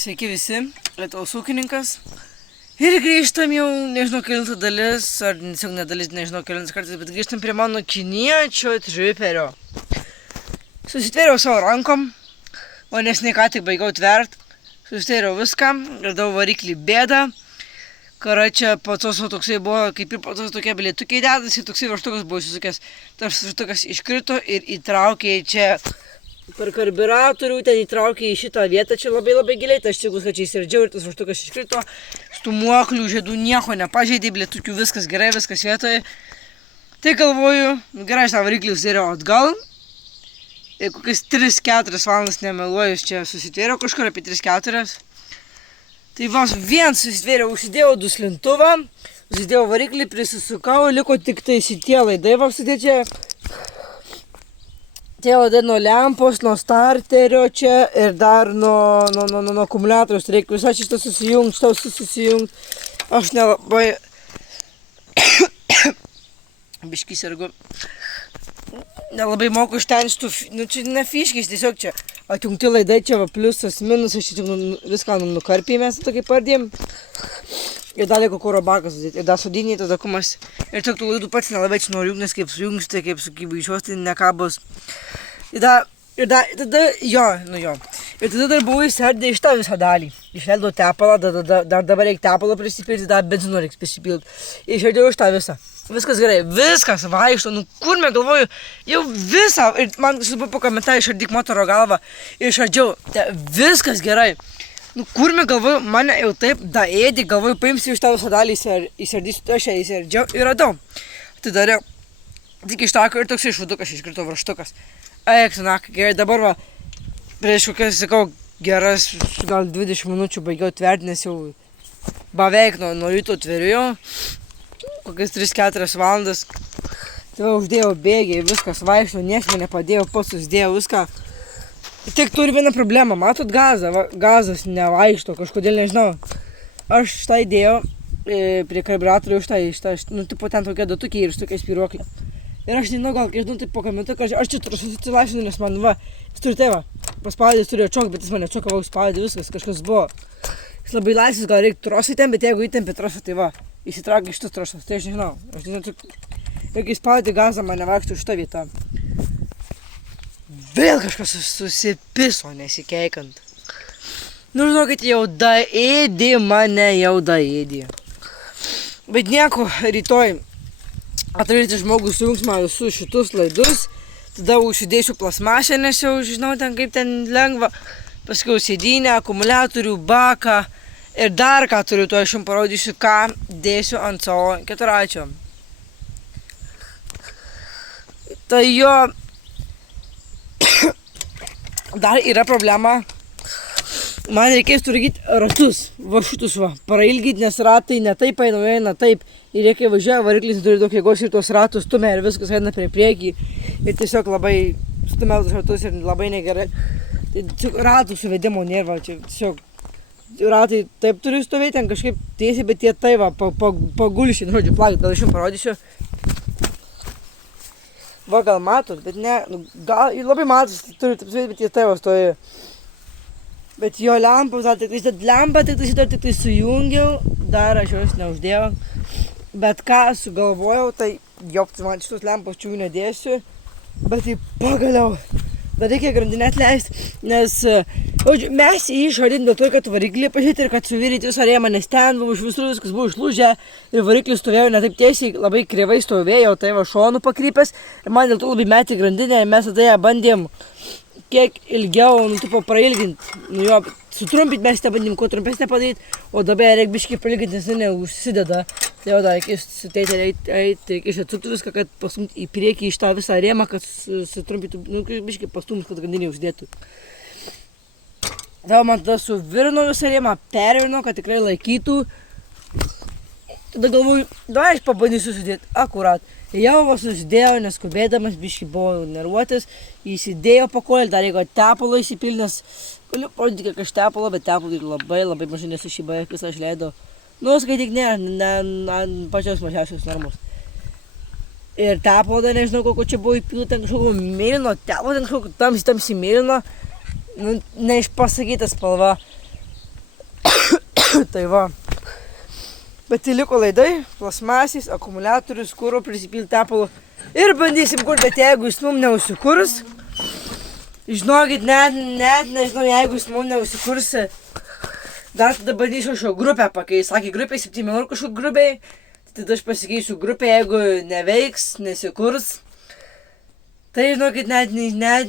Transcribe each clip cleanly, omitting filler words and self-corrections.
Sveiki visi, Lietuvos ūkininkas. Ir grįžtam jau, nežinau, kelinta dalis, ar tiesiog nedalis, nežinau, kelintas kartas, bet grįžtam prie mano kiniečio triperio. Susitvėriau savo rankom, o nesnei ką tik baigiau tvert. Susitvėriau viską, radau variklį bėdą. Karačia pats toksai buvo, kaip ir pats tokie bilietukai dedasi, toksai varžtukas buvo įsisukęs. Tas varžtukas iškrito ir įtraukė čia per karburatorių, ten įtraukė į šitą vietą, čia labai giliai, tai aš tik kad čia įsirdžiau ir tas varžtukas iškrito. Stumuoklių, žiedų nieko nepažeidė, bilietukių viskas gerai, viskas vietoje. Tai galvoju, gerai, aš tą variklį uždėriau atgal. Ir kokias 3-4 valandas nemeluoju, čia susitvėriau kažkur apie 3-4. Tai vos vien susitvėriau, užsidėjau duslintuvą, užsidėjau variklį, prisisukau, liko tik tai šitie laidai, va sudė čia. Tie laidai nuo lempos, nuo starterio čia ir dar nuo akumuliatoriaus. Reikia visą šitą susijungti, Aš nelabai biškį sergu. Nelabai moku iš ten šitų, čia ne fiškis, tiesiog čia atjungti laidai, čia va pliusas, minusas, čia viską nukarpėme, tokį pardėm. Ir dar liko kuro bakas sudėti, ir dar sudiniai, tada kumas. Ir tik tų laidų pats nelabai čia noriu, nes kaip sujungsti, kaip sukybaičiuos, tai nekabos. Ir tada dar buvau įsardė iš tą visą dalį. Išleidau tepalą, dar dabar reikia tepalą prisipilti, dar benzino reikia prisipilti. Išleidau iš tą visą. Viskas gerai, viskas vaikšto, kur me galvoju, jau visą, ir man subu pakomentarį išardyk motoro galvą, ir išardžiau, viskas gerai. Kur me galvoju, mane jau taip daėdė, galvoju, paimsiu iš tą visą dalį, įsardysiu, tai aš ją įsardžiau ir radau. Tai dariau, tik iš tako ir toks išvadukas, iškrito varžtukas. Eik, gerai, dabar va, prieš kokias, sakau, geras, gal 20 minučių baigiau tverti, nes jau beveik nuo ryto tveriu. Kokias 3-4 valandas. Tai va, uždėjau bėgiai, viskas vaikšto, nieks man nepadėjo, pats uždėjau viską. Tik turi vieną problemą, matot gazą, gazas nevaikšto, kažkodėl nežinau. Aš šitą įdėjau prie karburatorių, tipo ten tokie datukiai ir tokie spyruokliai. Ir aš nežinau, gal kai žinau, taip pakomentu, kad aš čia turiu susilaisvinu, nes man va, jis turi tai va, paspaudė, jis turėjo čok, bet jis mane čokavau, spaudė viskas, kažkas buvo. Jis labai laisvas, gal reikia trosą įtempti, bet jeigu įtempi trosą, tai va, įsitraukia šitas trosas, tai aš nežinau. Aš nežinau, tik, kai spaudė gazą, mane vaikšto šitą vietą. Vėl kažkas susipiso, nesikeikant. Žinokit, jau daėdė mane, jau daėdė. Bet nieko, rytoj atrasti žmogus sujungs man visus šitus laidus, tada užsidėsiu plasmasę, nes jau žinau ten kaip ten lengva. Paskui sėdynę, akumuliatorių, baką ir dar ką turiu, to aš jums parodysiu, ką dėsiu ant savo keturračio. Tai jo, dar yra problema, man reikės turėti ratus, va šitus va, prailgyti, nes ratai ne taip eina taip. Ir reikia važiuoja, variklis turi daug jėgos ir tos ratus stumia ir viskas eina prie priekį. Ir tiesiog labai stumia tos ratus ir labai negerai. Tai tiesiog ratų suvedimo nėra, čia tiesiog ratai taip turi stovėti, ten kažkaip tiesiai, bet jie tai va, pagulšint, žodžiu, plakit, gal aš jums parodysiu. Va, gal matot, bet ne, gal labai matos, turi taip stovėti, bet jie tai va stovi. Bet jo lempos, gal tik tai sujungiau, dar aš jos neuždėjau. Bet ką sugalvojau, tai jopt, man šitos lempos čia jų nedėsiu, bet tai pagaliau. Dar reikia grandinę atleisti, nes mes jį išardėm dėl to, kad variklį pažiūrėti ir kad suviryti visą rėmą, nes ten buvo iš visur viskas buvo išlūžę ir variklis stovėjo ne taip tiesiai, labai kreivai stovėjo, tai va šonu pakrypęs ir man dėl to labai metė grandinę ir mes tada ją bandėm kiek ilgiau, prailginti, jo, sutrumpinti mes tą bandėm, kuo trumpesnę padaryti, o dabar reikia biškį prailginti, nes neužsideda. Tai jau dar reikės suteiti, reikės atsukti viską, kad pastumti į priekį iš tą visą rėmą, kad sutrumpintų, biškį pastumus, kad grandinė uždėtų. Tai man tada suvirino visą rėmą, pervirino, kad tikrai laikytų. Tada galvoju, dar aš pabandysiu sudėti akurat. Jau va susidėjau, neskubėdamas, biškį buvau nervuotis, įsidėjau pakolį, dar reikia tepalo įsipilti, nes galiu parodyti, kiek aš tepalo, bet tepalo labai mažai, nes aš jį beveik visą išleidau. Skaityk, ne pačios mažiausios normos. Ir tepalo dar nežinau, kokio čia buvo įpilu, ten kažkokio mėlyno, tepalo ten kažkokio tamsiai mėlyno, neišpasakyta spalva. Tai va. Bet tai liko laidai, plasmasės, akumuliatorius, kuro prisipilti tepalo. Ir bandysim kur, bet jeigu jis mum neusikurs, žinokit, net nežinau, jeigu jis mum neusikurs, dar tada bandysiu šio grupę pakeisti. Sakė, grupė 7 eurų kažkur grubiai, tada aš pasikeisiu grupę, jeigu neveiks, nesikurs. Tai žinokit, net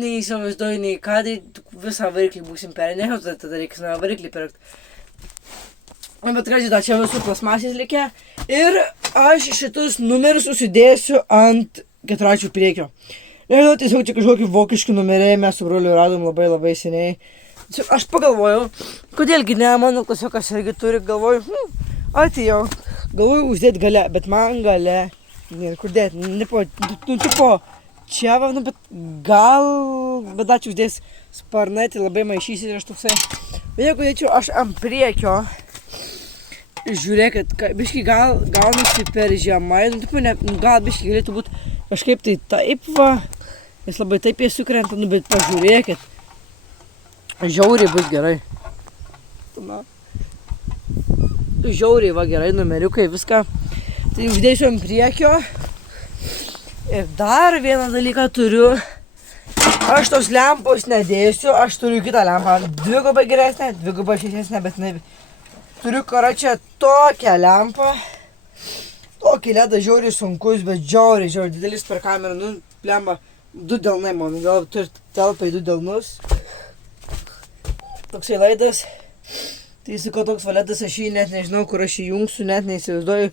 neįsivaizduoju nei ką, tai visą variklį būsim perinėjau, tada reikės naują variklį pirkti. Bet gražiai, dar čia visų plasmasės likę. Ir aš šitus numerius susidėsiu ant keturračių priekio. Nežinau, tiesiog čia kažkokį vokiškį numerį mes su broliu radom labai seniai. Tiesiog aš pagalvojau, kodėlgi ne, mano klasiokas irgi turi, galvoju, atėjau. Galvoju uždėti gale, bet man gale, kur dėti, tipo, čia va, bet gal, bet ačiū uždės sparnai, tai labai maišysi ir aš toksai. Bet jeigu dėčiau aš ant priekio, žiūrėkit, biškai gal gaunasi per žemai, gal biškai galėtų būti kažkaip tai taip va, jis labai taip jie sukrenta, bet pažiūrėkit, žiauriai bus gerai. Žiauriai va gerai, numeriukai, viską. Tai uždėsiu ant priekio. Ir dar vieną dalyką turiu. Aš tos lempos nedėsiu, aš turiu kitą lempą, dvigubai geresnę, dvigubai šešesnę, bet ne. Turiu čia tokią lempą. Tokį ledą žiauriai sunkus, bet žiauriai didelis per kamerą. Lemba, 2 delnai, man gal turi telpa į 2 delnus. Toksai laidas. Tai sakau, toks valedas, aš jį net nežinau, kur aš jį jungsiu, net neįsivaizduoju.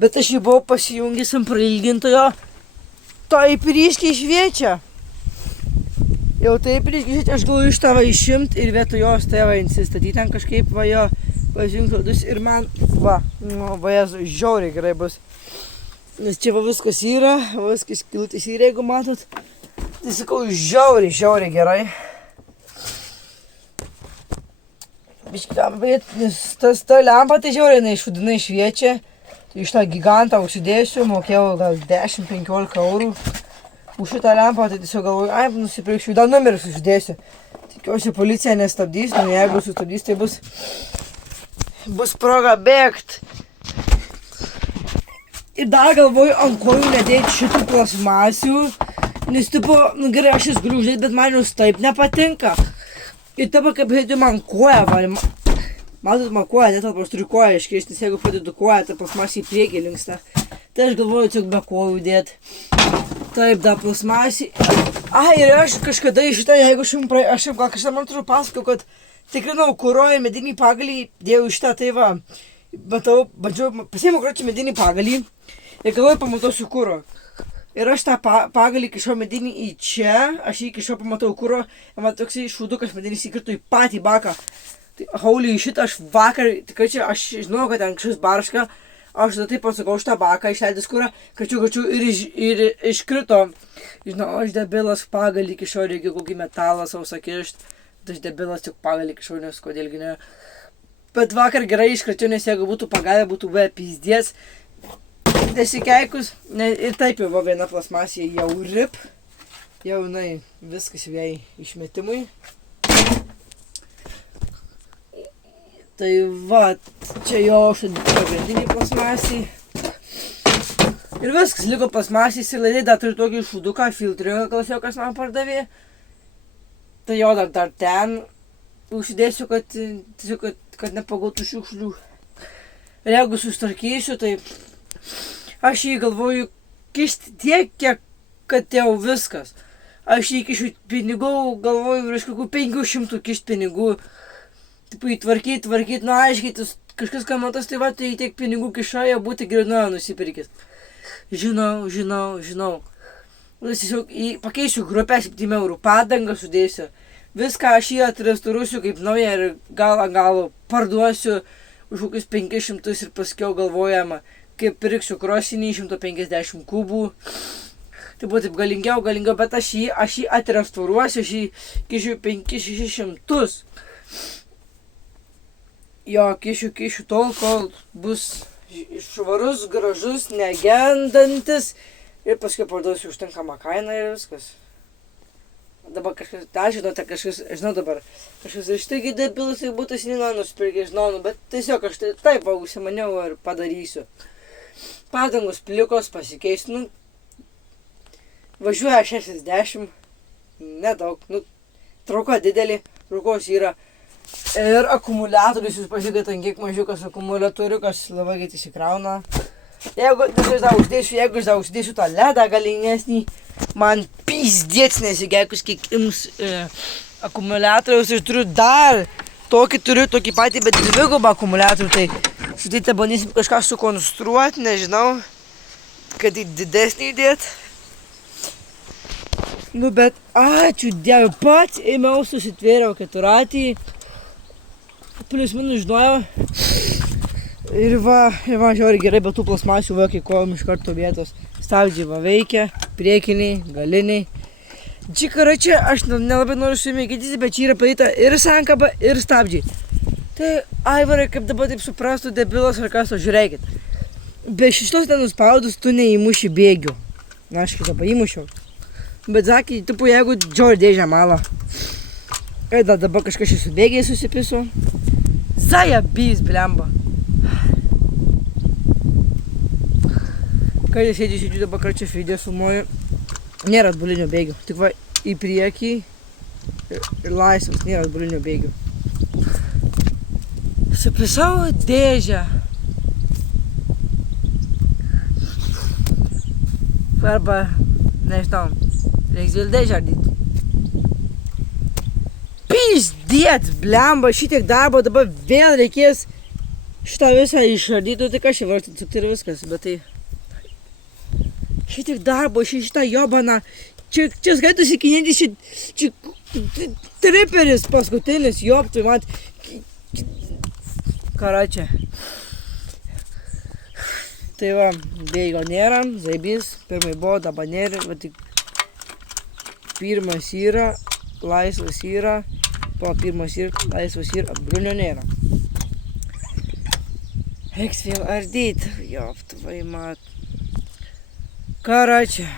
Bet aš jį buvau pasijungęs ant prailgintojo. Taip ryškiai šviečia. Jau taip ryškiai šviečia, aš galvoju iš tavo išimti ir vietoj jos tėvą insistatyti ten kažkaip va jo. Pasijungti laidus ir man, va, Jezu, žiauriai gerai bus. Nes čia va viskas yra, viskas kiltis yra, jeigu matot. Tai sakau, žiauriai gerai. Biškai, nes ta lempa tai žiauriai išudinai šviečia. Tai iš tą gigantą užsidėsiu, mokėjau gal 10-15 eurų. Už šitą lempą, tai tiesiog galvoju, nusipirksiu, dar numerius uždėsiu. Tikiuosi policija nestabdys, jeigu sustabdys, tai bus proga bėgt. Ir dar galvoju, ant kojų nedėti šitų plasmasių. Nes tipo, gerai, aš jas galiu uždėti, bet man jos taip nepatinka. Ir taip kaip žaidžiu man koją, matot, man koją netelpa, aš turiu koją iškeisti, nes jeigu padedu koją, tai plasmasė į priekį linksta. Tai aš galvoju, tiesiog be kojų dėti. Taip, da plasmasė. Ir aš kažkada iš šitą, jeigu aš gal kažką man turiu pasakau, kad tikrinau kuro ir medinį pagalį, dėjau iš tą, tai va, pasiėmiau medinį pagalį ir galvoju pamatausiu kuro. Ir aš tą pagalį kišau medinį į čia, aš jį kišau pamatau kuro, ir man toksai šūdukas medinis įkrito į patį baką. Tai haulį šitą aš vakar, tikrai čia aš žinau, kad ten kažkas barška, aš tada taip pasakau už tą baką, išleidęs kurą, kačiu ir iškrito. Žinau, aš debilas pagalį kišau, reikia kokį metalą sausą kišt. Aš debilas tik pagalį kišau, nes kodėlgi ne. Bet vakar gerai iškračiau, nes jeigu būtų pagalė, būtų buvę pyzdės. Nesikeikus, ir taip jau viena plasmasė jau rip. Jau viskas jai išmetimui. Tai va, čia jo pagrindinį plasmasį. Ir viskas, liko plasmasės ir laidai, dar turiu tokį šūduką, filtriuką, klasiokas man pardavė. Tai jo dar ten užsidėsiu, kad nepagautų šiukšlių. Ir jeigu sustarkysiu, tai aš jį galvoju kišti tiek, kad jau viskas. Aš jį kišiu pinigų, galvoju, iš kokių 500 kišti pinigų. Taip įtvarkyti, aiškiai, kažkas kamatas, tai va, tai tiek pinigų kiša, jau būti geriau nusipirkęs. Žinau. Tiesiog pakeisiu grupę 7 eurų, padangą sudėsiu. Viską aš jį atrestauruosiu kaip naują ir gal parduosiu už kokius 500 ir paskiau galvojama, kaip pirksiu krosinį 150 kubų. Tai buvo taip galingiau, bet aš jį atrestauruosiu, aš jį kišiu 500-600. Jo, kišiu tol, kol bus švarus, gražus, negendantis. Ir paskui parduosiu užtinkamą kainą ir viskas. dabar kažkas, žinau dabar, kažkas iš taigi debilas, tai būtų seniai nusipirkė, žinau, bet tiesiog aš taip va užsimaniau ir padarysiu. Padangos plikos pasikeis, važiuoja 60, nedaug, trauka didelė, traukos yra. Ir akumuliatorius, jūs pažiūrėkite, ant kiek mažiukas akumuliatoriukas, labai greit įsikrauna. Jeigu aš uždėsiu tą ledą galingesnį, man pizdėts nesigeikus, kiek ims akumuliatoriaus ir turiu tokį patį, bet dvigubą akumuliatorių, tai štai bandysim kažką sukonstruoti, nežinau, kad į didesnį įdėt. Bet ačiū Dievui, pats ėmiau susitvėriau keturatį, plius minus žinojau. Ir va žiauriai gerai, bet tų plasmasių va, kai kojom iš karto vietos. Stabdžiai va veikia, priekiniai, galiniai. Čia, aš nelabai noriu su jumis gydytis, bet čia yra padaryta ir sankaba, ir stabdžiai. Tai, Aivarai, kaip dabar taip suprastų debilas ar kas, žiūrėkit. Be šitos nenuspaudus, tu neįmuši bėgių. Na, aš dabar įmušiau. Bet sakė, tipo, jeigu džiauri dėžę malą. Ir dabar kažkas čia su bėgiai susipisu. Zajabys, blemba. Kai sėdžiu dabar karčią video filmuoju, nėra atbulinio bėgių, tik va į priekį ir laisvas, nėra atbulinio bėgių. Supisau dėžę. Arba, nežinau, reiks vėl dėžę ardyti. Pizdėt, blemba, šitiek darbo dabar vėl reikės šitą visą išardyti, tai ką šį varstyti, tik ir viskas, bet tai... Šitiek darbo, šitą jobaną, čia skaitosi kinėtis, čia triperis paskutinis, job, tai mat, karačia. Tai va, bėgo nėra, zaibys, pirmai buvo, dabar nėra, va tik pirmas yra, laisvas yra, po pirmas yra, laisvas yra, atbrunio nėra. Reiks vėl ardyti, job, tvai mat. Karačia,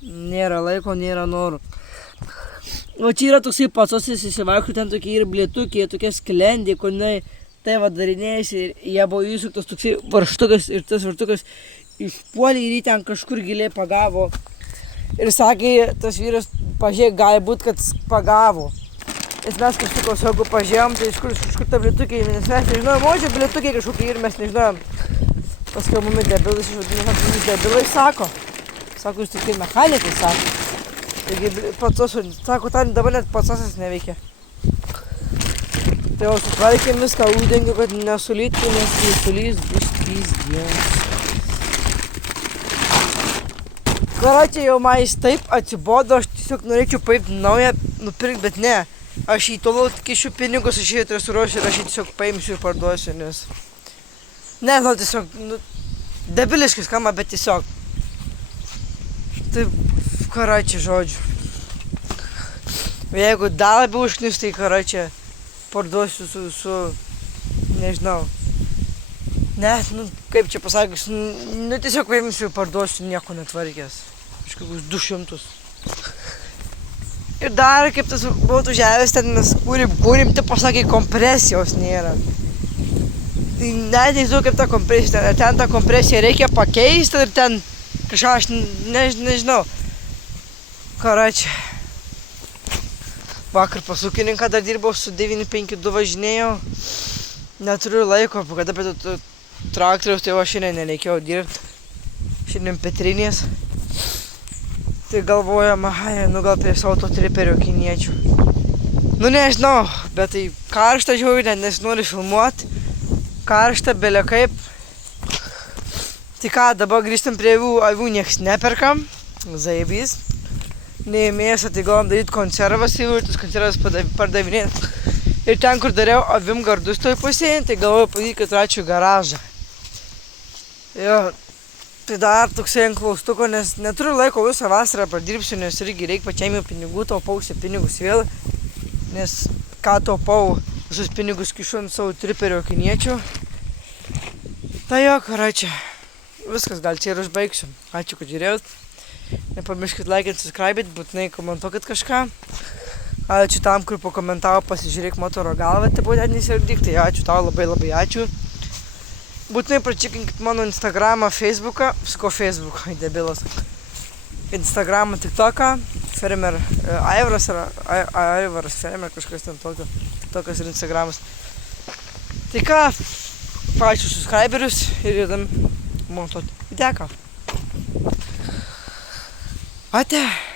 nėra laiko, nėra norų. O čia yra toksai pacosis įsivaikščių, ten tokie ir blėtukiai, tokie sklendė, kur tai darinėjasi ir jie buvo įsuktas toksai varštukas ir tas varštukas išpuolė ir jį ten kažkur giliai pagavo. Ir sakė, tas vyras pažiūrėk, gali būt, kad pagavo. Nes mes kažkokio saugu pažiūrėjom, tai iš kur ta blėtukiai, nes mes nežinojom, o čia blėtukiai kažkokie ir mes nežinojom. Paskui mumis debilais išvadino, mumis debilai sako, jūs tik ir mechanikai sako. Taigi pacos, sako, ten dabar net pacosas neveikia. Tai jau sutvarkėm viską, uždengiu, kad nesulytų, nes jei sulys bus pizdienas. Karačiai jau mais taip atsibodo, aš tiesiog norėčiau paimti naują, nupirkti, bet ne. Aš jį toliau kišiu pinigus, aš jį atresuruosiu ir aš jį tiesiog paimsiu ir parduosiu, nes... Nežinau, tiesiog, debiliškai skamba, bet tiesiog. Taip, karačia, žodžiu. Jeigu dar labiau užknis, tai karačia parduosiu su, nežinau. Net, kaip čia pasakius, tiesiog paimsiu ir parduosiu nieko netvarkęs. Kažkokius 200. Ir dar, kaip tas buvau užėjęs, ten mes kūrėm, tai pasakė, kompresijos nėra. Tai net nežinau kaip ta kompresija, ten tą kompresiją reikia pakeisti ir ten kažką aš nežinau. Karačia. Vakar pas ūkininką dar dirbau, su 952 važinėjau. Neturiu laiko, kada prie traktoriaus, tai šiandien nereikėjo dirbti. Šiandien Petrinės. Tai galvojam, gal prie savo to triperio kiniečių. Nežinau, bet tai karšta žiauriai, net nesinori filmuoti. Karšta, belia kaip. Tai ką, dabar grįžtam prie avių, nieks neperkam. Zaibys. Neėmėsi, tai galim daryti konservas ir tas konservas pardavinėti. Ir ten, kur dariau avim gardus toj pusėje, tai galvoju padaryti keturračių garažą. Jo, tai dar toksai ant klaustuko, nes neturiu laiko visą vasarą pradirbsiu, nes irgi reikia pačiam jau pinigų, taupausi pinigus vėl. Nes ką taupau, visus pinigus kišu ant savo triperio kiniečių. Tai jo, karačia. Viskas, gal čia ir užbaigsiu. Ačiū, kad žiūrėjot. Nepamirškit laikinti, subscribeit, būtinai komentuokit kažką. Ačiū tam, kur pakomentavo, pasižiūrėk motoro galvą, tai buvo didelis verdikt, tai ačiū tau, labai ačiū. Būtinai pračikinkit mano Instagramą, Facebooką, Facebooką, debilas. Instagramą, TikToką, Fermer, Aivaras, Fermer, kažkas ten tokio, TikTokas ir Instagramas. Tai ką, ačiū subscriberius ir judam montuoti videką. Ate.